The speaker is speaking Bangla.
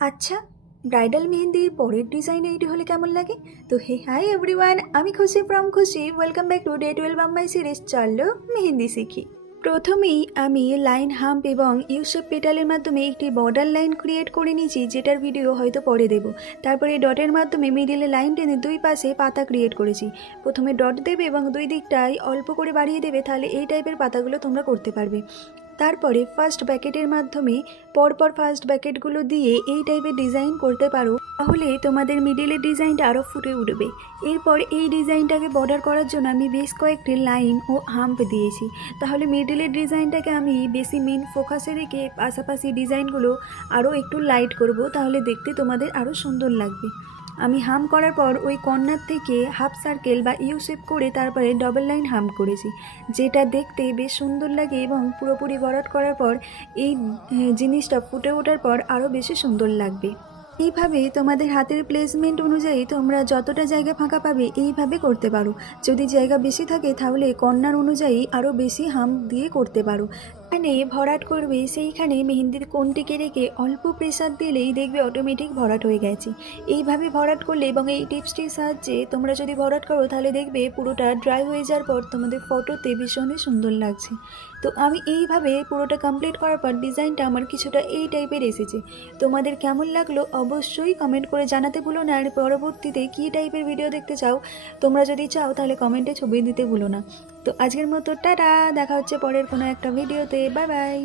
আচ্ছা, ব্রাইডাল মেহেন্দির পরের ডিজাইন এইটি হলে কেমন লাগে? তো হাই এভরিওয়ান, আমি Khushi from Khushi. Welcome back to day 12 Bombay series. চলো মেহেন্দি শিখি। প্রথমেই আমি লাইন হাম্প এবং ইউসেপ পেটালের মাধ্যমে একটি বর্ডার লাইন ক্রিয়েট করে নিয়েছি, যেটার ভিডিও হয়তো পরে দেব। তারপরে ডটের মাধ্যমে মিডিলে লাইন টেনে দুই পাশে পাতা ক্রিয়েট করেছি। প্রথমে ডট দেবে এবং দুই দিকটাই অল্প করে বাড়িয়ে দেবে, তাহলে এই টাইপের পাতাগুলো তোমরা করতে পারবে। তারপরে ফার্স্ট ব্যাকেটের মাধ্যমে পরপর ফার্স্ট ব্যাকেটগুলো দিয়ে এই টাইপের ডিজাইন করতে পারো, তাহলে তোমাদের মিডিলের ডিজাইনটা আরও ফুটে উঠবে। এরপর এই ডিজাইনটাকে বর্ডার করার জন্য আমি বেশ কয়েকটি লাইন ও হাম্প দিয়েছি, তাহলে মিডিলের ডিজাইনটাকে আমি বেশি মেন ফোকাসে রেখে পাশাপাশি ডিজাইনগুলো আরও একটু লাইট করব, তাহলে দেখতে তোমাদের আরও সুন্দর লাগবে। আমি হাম করার পর ওই কর্নার থেকে হাফ সার্কেল বা ইউ শেপ করে তারপরে ডবল লাইন হাম করেছি, যেটা দেখতে বেশ সুন্দর লাগে এবং পুরোপুরি ভরাট করার পর এই জিনিসটা ফুটে ওঠার পর আরও বেশি সুন্দর লাগবে। এইভাবে তোমাদের হাতের প্লেসমেন্ট অনুযায়ী তোমরা যতটা জায়গা ফাঁকা পাবে এইভাবে করতে পারো। যদি জায়গা বেশি থাকে তাহলে কর্নার অনুযায়ী আরও বেশি হাম দিয়ে করতে পারো। এখানে ভরাট করবে সেইখানে মেহেন্দির কোণটিকে রেখে অল্প প্রেসার দিলেই দেখবে অটোমেটিক ভরাট হয়ে গেছে। এইভাবে ভরাট করলে এবং এই টিপসটির সাহায্যে তোমরা যদি ভরাট করো তাহলে দেখবে পুরোটা ড্রাই হয়ে যাওয়ার পর তোমাদের ফটোতে ভীষণই সুন্দর লাগছে। তো আমি এইভাবে পুরোটা কমপ্লিট করার পর ডিজাইনটা আমার কিছুটা এই টাইপের এসেছে। তোমাদের কেমন লাগলো অবশ্যই কমেন্ট করে জানাতে ভুলো না। আর পরবর্তীতে কী টাইপের ভিডিও দেখতে চাও তোমরা যদি চাও তাহলে কমেন্টে ছবি দিতে ভুলো না। তো আজকের মতো টাটা, দেখা হচ্ছে পরের কোনো একটা ভিডিওতে। Bye bye.